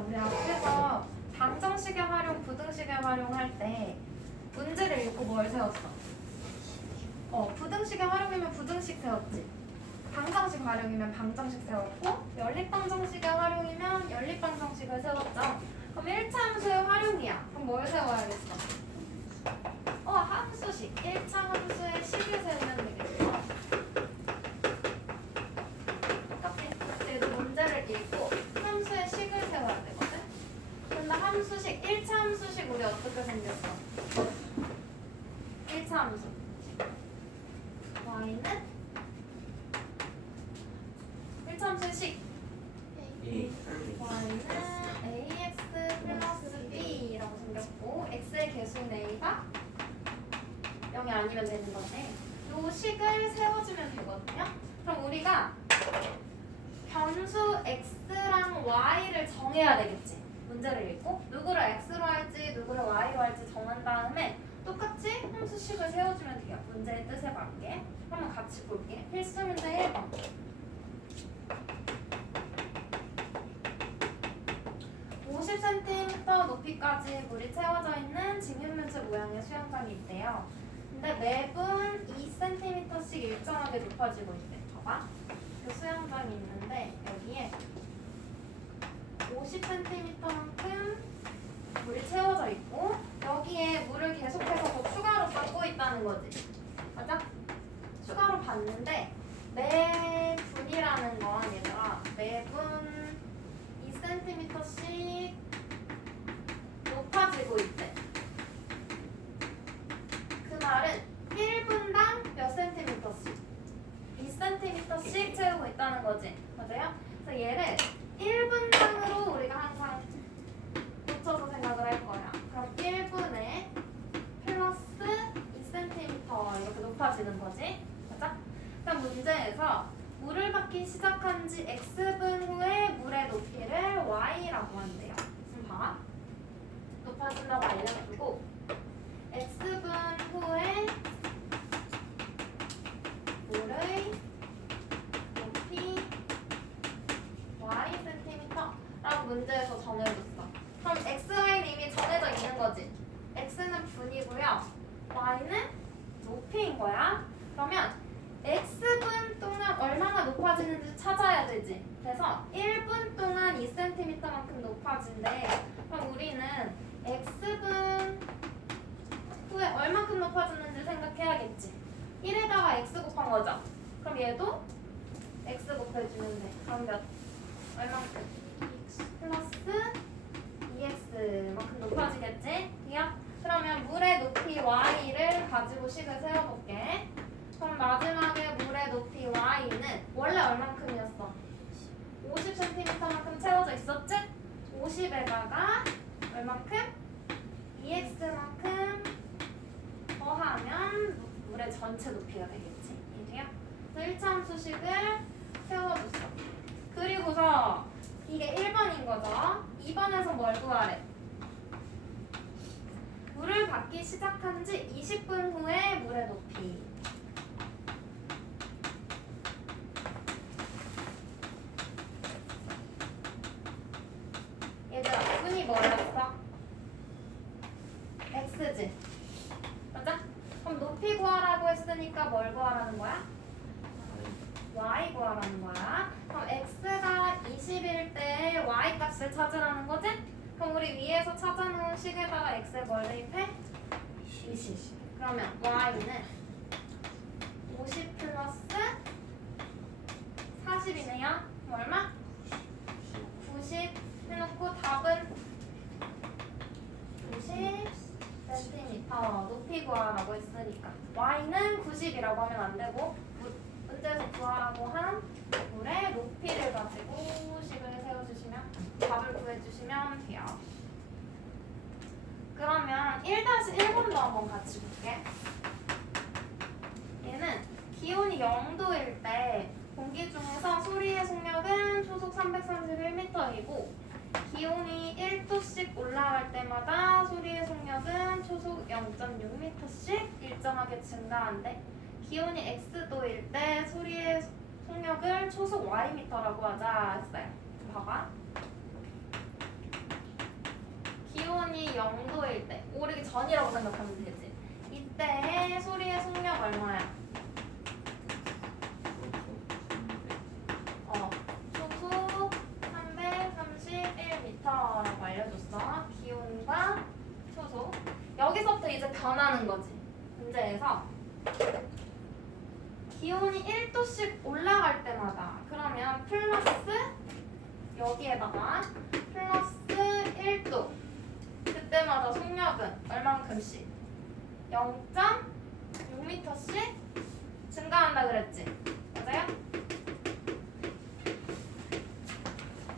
우리 앞에서 방정식의 활용, 부등식의 활용할 때 문제를 읽고 뭘 세웠어? 부등식의 활용이면 부등식 세웠지. 방정식 활용이면 방정식 세웠고 연립방정식의 활용이면 연립방정식을 세웠죠. 그럼 1차 함수의 활용이야. 그럼 뭘 세워야겠어? 함수식. 1차 함수의 식을 세우면 되겠어. 똑같이 얘도 문제를 읽고 함수의 식을 세워야 되거든. 근데 함수식, 1차 함수식 우리 어떻게 생겼어? 1차 함수 y는 1차 함수의 식 y는 ax 플러스 b라고 생겼고 x의 개수인 a가 0이 아니면 되는 건데 이 식을 세워주면 되거든요. 그럼 우리가 변수 x랑 y를 정해야 되겠지. 문제를 읽고 누구를 x로 할지 누구를 y로 할지 정한 다음에 똑같이 함수식을 세워주면 돼요. 문제의 뜻에 맞게. 한번 같이 볼게. 필수 문제 1번. 50cm 높이까지 물이 채워져 있는 직육면체 모양의 수영장이 있대요. 근데 매분 2cm씩 일정하게 높아지고 있대. 봐봐. 그 수영장이 있는데 여기에 50cm만큼 물이 채워져 있고 여기에 물을 계속해서 더 추가로 받고 있다는 거지. 맞아? 추가로 받는데 매분이라는 건 얘들아 매분 2cm씩 높아지고 있대. 그 말은 1분당 몇 cm씩? 2cm씩 채우고 있다는 거지. 맞아요? 그래서 얘를 1분당으로 우리가 항상 붙여서 생각을 할 거야. 그럼 1분에 플러스 2cm 이렇게 높아지는 거지. 맞아? 그럼 문제에서 물을 받기 시작한 지 x분 후에 물의 높이를 y라고 한대요. 봐. 높아진다고 알려주고 x분 후에 물의 높이 y cm라고 문제에서 정해줬어. 그럼 xy는 이미 정해져 있는 거지. x는 분이고요. y는 높이인 거야. 그러면 x분 동안 얼마나 높아지는지 찾아야 되지. 그래서 1분 동안 2cm만큼 높아진대. 그럼 우리는 x분 후에 얼마큼 높아졌는지 생각해야겠지. 1에다가 x 곱한 거죠. 그럼 얘도 x 곱해주면 돼. 그럼 얼만큼? 플러스 2x만큼 높아지겠지? 그러면 물의 높이 y를 가지고 식을 세워볼게. 그럼 마지막에 물의 높이 y는 원래 얼만큼이었어? 50cm만큼 채워져 있었지? 50에다가 얼만큼? 2x만큼 더하면 물의 전체 높이가 되겠지. 이해돼요? 그래서 1차 함수식을 세워줬어. 그리고서 이게 1번인 거죠. 2번에서 뭘 구하래? 물을 받기 시작한 지 20분 후에 물의 높이. 얘들아, 분이 뭐였어? x지. 맞아? 그럼 높이 구하라고 했으니까 뭘 구하라는 거야? y 구하라는 거야. 그럼 x가 20일 때 y 값을 찾으라는 거지? 그럼 우리 위에서 찾아놓은 식에다가 x에 뭘 대입해? 20. 그러면 y는 50 플러스 40이네요. 그럼 얼마? 90 해놓고 답은 90cm 높이 구하라고 했으니까 y는 90이라고 하면 안 되고 문제에서 구하라고 한 물의 높이를 가지고 식을 세워주시면 답을 구해주시면 돼요. 그러면 1-1번도 한번 같이 볼게. 얘는 기온이 0도일 때 공기 중에서 소리의 속력은 초속 331m이고 기온이 1도씩 올라갈 때마다 소리의 속력은 초속 0.6m씩 일정하게 증가한대. 기온이 x도일 때 소리의 속력을 초속 ym라고 하자 했어요. 봐봐. 전이라고 생각하면 되지. 이때 소리의 속력 얼마야? 초속 331m라고 알려줬어. 기온과 초속. 여기서부터 이제 변하는 거지. 문제에서 기온이 1도씩 올라갈 때마다 그러면 플러스 여기에다가 플러스 1도 그때마다 속력은 얼만큼씩? 0.6m씩 증가한다 그랬지? 맞아요?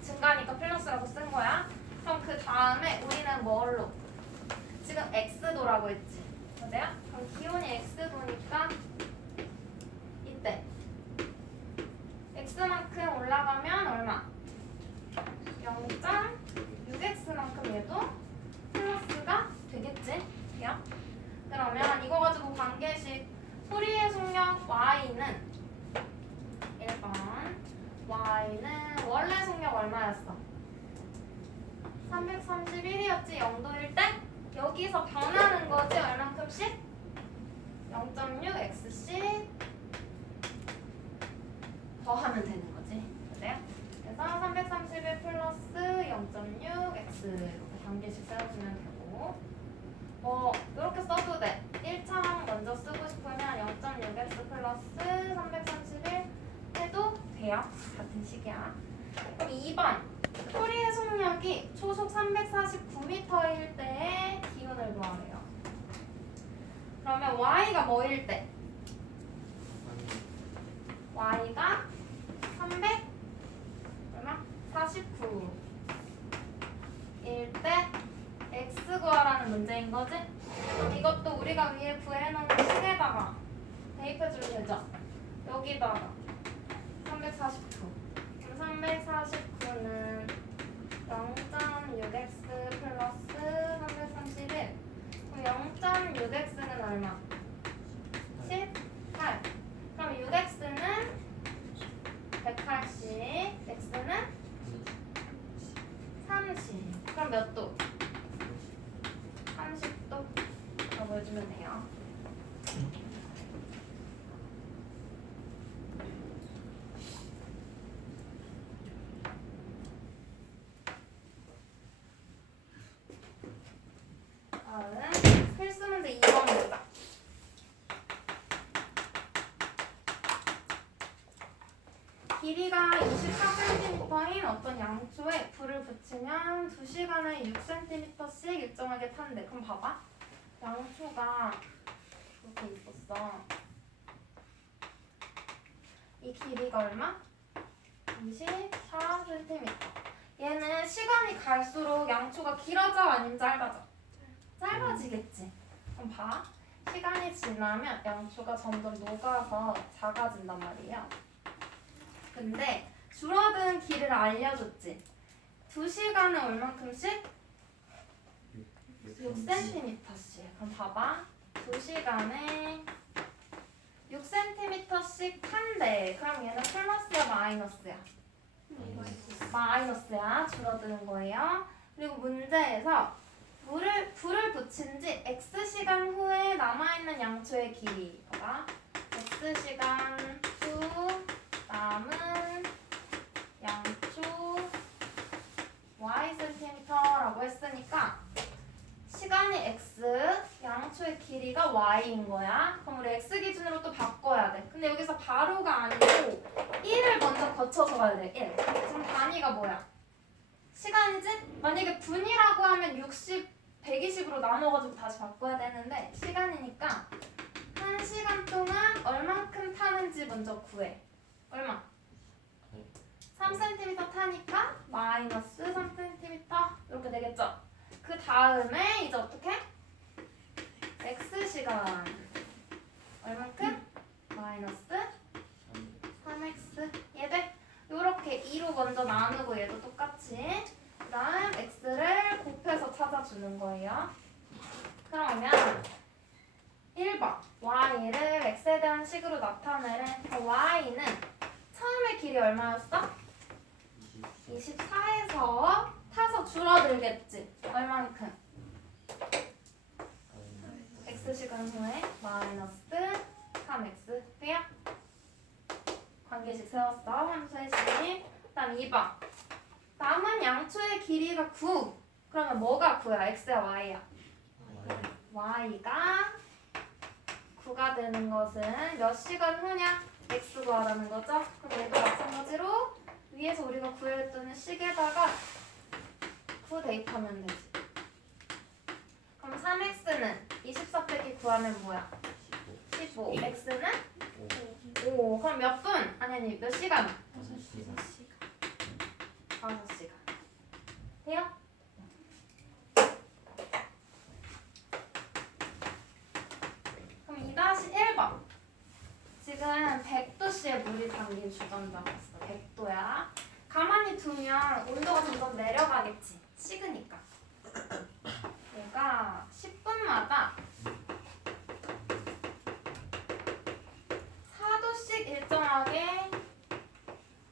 증가니까 플러스라고 쓴 거야. 그럼 그 다음에 우리는 뭘로? 지금 x도라고 했지? 맞아요? 그럼 기온이 x도니까 이때 x만큼 올라가면 얼마? 0.6x만큼 얘도 플러스가 되겠지? 그냥? 그러면 이거 가지고 관계식 소리의 속력 y는 1번 y는 원래 속력 얼마였어? 331이었지 0도일 때? 여기서 변하는 거지 얼만큼씩? 0.6x씩 더하면 되는 거지. 맞아요? 그래서 331 플러스 0.6x 이렇게 관계식 써주면 되고 뭐 이렇게 써도 돼. 1차항 먼저 쓰고 싶으면 0.6x 플러스 331 해도 돼요. 같은 식이야. 그럼 2번 소리의 속력이 초속 349m일 때의 기온을 구하래요. 그러면 y가 뭐일 때? y가 300 얼마? 49 일 때 x 구하라는 문제인 거지? 그럼 이것도 우리가 위에 구해놓은 식에다가 대입해주면 되죠? 여기다가 349 그럼 349는 0.6x 플러스 331 그럼 0.6x는 얼마? 18 그럼 6x는 180 x는 30 그럼 몇 도? 30도 라고 해주면 돼요. 다음 필수 문제 2번 보자. 길이가 24cm인 어떤 양초에 불을 붙이면 2시간에 6cm씩 일정하게 탄대. 그럼 봐봐. 양초가 이렇게 있었어. 이 길이가 얼마? 24cm. 얘는 시간이 갈수록 양초가 길어져 아니면 짧아져? 짧아지겠지. 그럼 봐. 시간이 지나면 양초가 점점 녹아서 작아진단 말이에요. 근데 줄어든 길이를 알려줬지. 2시간에 얼만큼씩? 6cm씩. 그럼 봐봐. 2시간에 6cm씩 탄대. 그럼 얘는 플러스야 마이너스야? 마이너스야. 줄어드는 거예요. 그리고 문제에서 불을 붙인 지 X시간 후에 남아있는 양초의 길이. 봐봐. X시간 후 남은 양초 Y cm라고 했으니까 시간이 X, 양초의 길이가 Y인 거야. 그럼 우리 X 기준으로 또 바꿔야 돼. 근데 여기서 바로가 아니고 1을 먼저 거쳐서 가야 돼. 1. 지금 단위가 뭐야? 시간이지? 만약에 분이라고 하면 60, 120으로 나눠가지고 다시 바꿔야 되는데 시간이니까 1시간 동안 얼만큼 타는지 먼저 구해. 얼마? 3cm 타니까 마이너스 3cm 이렇게 되겠죠? 그 다음에 이제 어떻게? X시간 얼만큼? 마이너스 3x 얘 돼? 이렇게 2로 먼저 나누고 얘도 똑같이 그 다음 x를 곱해서 찾아주는 거예요. 그러면 1번 y를 x에 대한 식으로 나타내래. y는 처음에 길이 얼마였어? 24에서 타서 줄어들겠지. 얼만큼? x시간 후에 마이너스 3x 돼요? 관계식 세웠어. 함수의 식. 그다음 2번. 남은 양초의 길이가 9. 그러면 뭐가 9야? x야 y야? y가 9가 되는 것은 몇 시간 후냐? x 구하라는 거죠. 그럼 얘도 마찬가지로 위에서 우리가 구했던 식에다가 9 대입하면 되지. 그럼 3x는 24 빼기 9하면 뭐야? 15. x는 5. 그럼 몇 분? 아니 몇 시간? 5시간. 돼요? 그럼 2-1번. 지금 100도씨에 물이 담긴 주전자가 있어. 100도야. 가만히 두면 온도가 점점 내려가겠지. 식으니까. 얘가 10분마다 4도씩 일정하게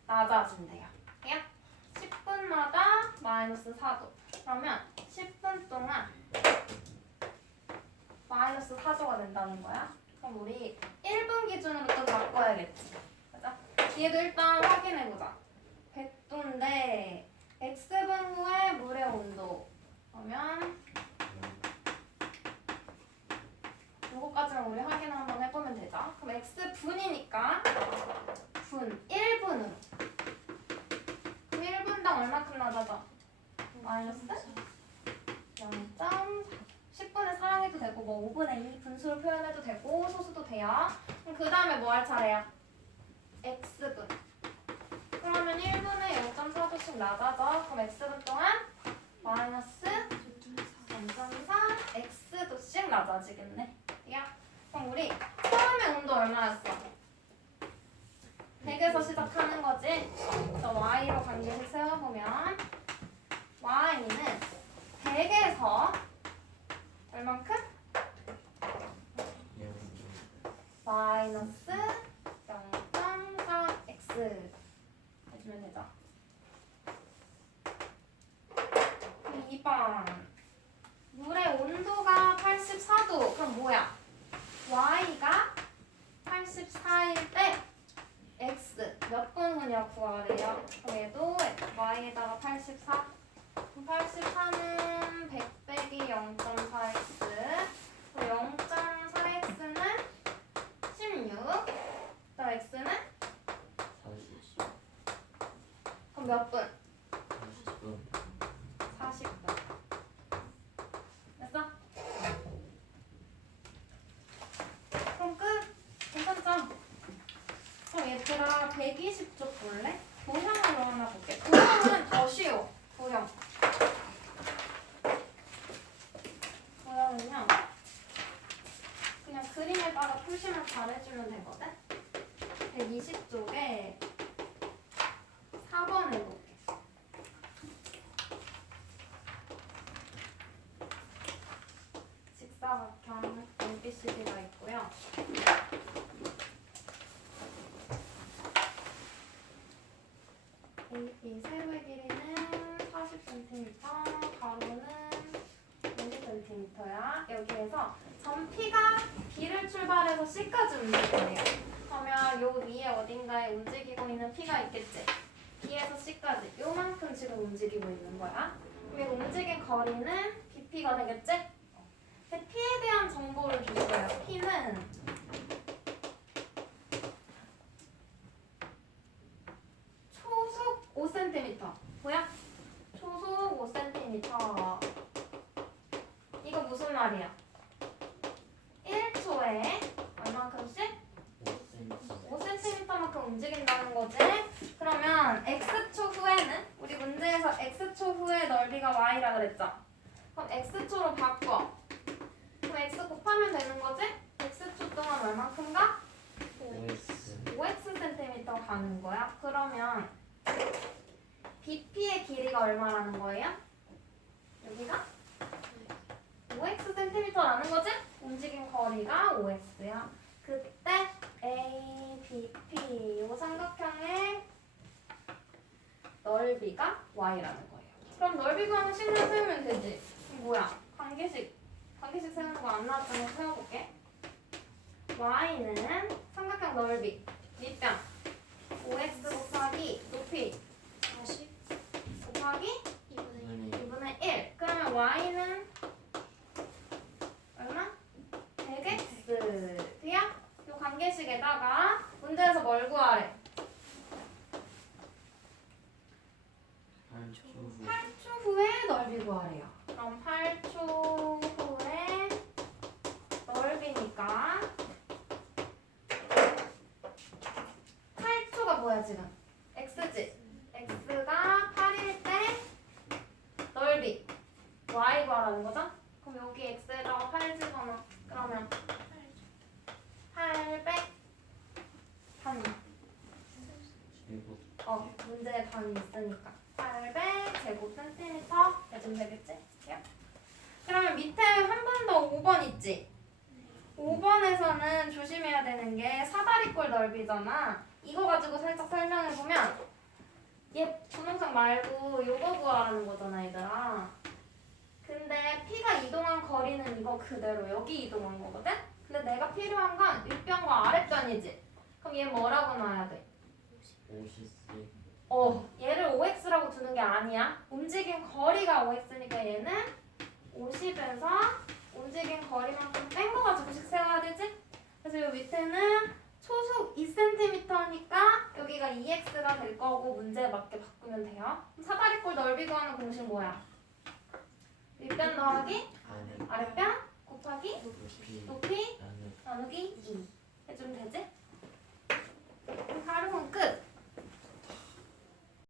낮아진대요. 돼요? 10분마다 마이너스 4도. 그러면 10분 동안 마이너스 4도가 된다는 거야. 그럼 우리 1분 기준으로 또 바꿔야겠지. 맞아? 뒤에도 일단 확인해보자. 100도인데 x분 후에 물의 온도. 그러면 요거까지만 우리 확인 한번 해보면 되죠. 그럼 x분이니까 분 1분으로. 그럼 1분당 얼마큼 낮아져? 마이너스 0.4. 10분의 4 해도 되고 뭐 5분의 2 분수로 표현해도 되고 소수도 돼요. 그럼 그 다음에 뭐 할 차례야? x분. 그러면 1분에 0.4도씩 낮아져. 그럼 x분 동안 마이너스 0.4 x도씩 낮아지겠네. 야, 그럼 우리 처음에 온도 얼마였어? 100에서 시작하는 거지. 그래서 y로 관계식 세워보면 y는 100에서 얼만큼? 마이너스 0.4x 해주면 되죠. 2번. 물의 온도가 84도. 그럼 뭐야? y가 84일 때 x 몇 분 후냐 구하래요. 그래도 y에다가 84. 84는 100 빼기 0.4x. 0.4x는 16. 그럼 x는? 40. 그럼 몇 분? 40분. 됐어? 그럼 끝. 괜찮죠? 그럼 얘들아 120쪽 볼래? 도형으로 하나 볼게. 도형은 더 쉬워. 도형. 도형은요. 그냥 그림에 따라 표시만 잘해주면 되거든? 120쪽에 4번 해볼게. 직사각형 ABCD가 있고요. 이 세로의 길이는 40cm, 가로는 50cm야. 여기에서 점 P가 B를 출발해서 C까지 움직이네요. 그러면 요 위에 어딘가에 움직이고 있는 P가 있겠지? B에서 C까지 요만큼 지금 움직이고 있는 거야. 그럼 이 움직인 거리는 BP가 되겠지? 근데 P에 대한 정보를 줬어요. P는 초속 5cm. 뭐야? 초속 5cm. 이거 무슨 말이야? 1초에 얼만큼씩? 5cm만큼 움직인다는 거지? 그러면 x초 후에는? 우리 문제에서 x초 후에 넓이가 y라 그랬죠? 그럼 x초로 바꿔. 그럼 x 곱하면 되는 거지? x초 동안 얼만큼 가? 5x cm 가는 거야. 그러면 BP의 길이가 얼마라는 거예요? 여기가? 5x cm라는 거지? 움직인 거리가 5x야. 그때 ABP 이 삼각형의 넓이가 y라는 거예요. 그럼 넓이 구하는 식을 세우면 되지. 뭐야? 관계식 관계식 세우는 거 안 나왔잖아. 세워볼게. y는 삼각형 넓이 밑변 5x 곱하기 높이 40 곱하기 2분의 2분의 1. 그러면 y는 얼마? 100x. 돼요? 이 관계식에다가 문제에서 뭘 구하래? 8초 후에 넓이 구하래요. 그럼 8초 후에 넓이니까 8초가 뭐야 지금? x지? x가 8일 때 넓이 y 구하라는 거죠? 그럼 여기 x에다가 8 집어넣어. 그러면 800 단. 문제에 단이 있으니까 800 제곱 센티미터 해주면 되겠지? 그러면 밑에 한 번 더 5번 있지? 5번에서는 조심해야 되는 게 사다리꼴 넓이잖아. 이거 가지고 살짝 설명해보면 얘 분홍색 말고 요거 구하라는 거잖아 얘들아. 근데 P가 이동한 거리는 이거 그대로 여기 이동한 거거든? 근데 내가 필요한 건 윗변과 아랫변이지? 그럼 얘 뭐라고 놔야 돼? 50 얘를 5x라고 두는 게 아니야. 움직인 거리가 5x니까 얘는 50에서 움직인 거리만큼 뺀 거 가지고씩 세워야 되지? 그래서 요 밑에는 초속 2cm니까 여기가 2x가 될 거고 문제에 맞게 바꾸면 돼요. 그럼 사다리꼴 넓이 구하는 공식 뭐야? 윗변 더하기 아랫변 곱하기 높이 나누기 2 해주면 되지? 그럼 활용은 끝!